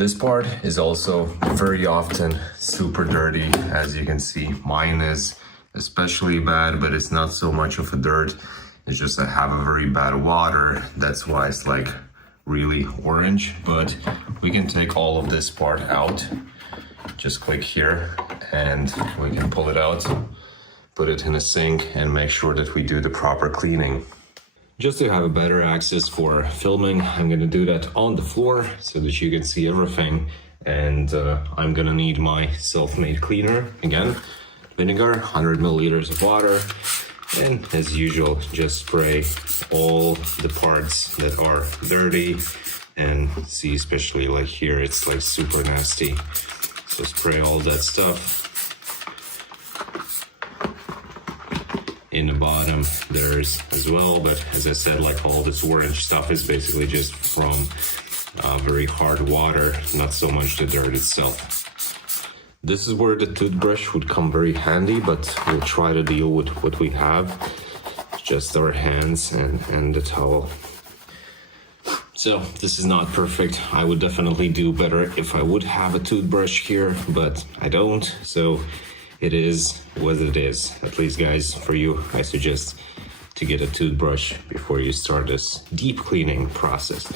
This part is also very often super dirty. As you can see, mine is especially bad, but it's not so much of a dirt. It's just I have a very bad water. That's why it's like really orange, but we can take all of this part out. Just click here and we can pull it out, put it in a sink and make sure that we do the proper cleaning. Just to have a better access for filming, I'm gonna do that on the floor so that you can see everything. And I'm gonna need my self-made cleaner again. Vinegar, 100 milliliters of water, and as usual, just spray all the parts that are dirty. And see, especially like here, it's like super nasty. So spray all that stuff. In the bottom there's as well, but as I said, like all this orange stuff is basically just from very hard water, not so much the dirt itself. This is where the toothbrush would come very handy, but we'll try to deal with what we have, just our hands and the towel. So this is not perfect. I would definitely do better if I would have a toothbrush here, but I don't. So it is what it is. At least, guys, for you, I suggest to get a toothbrush before you start this deep cleaning process.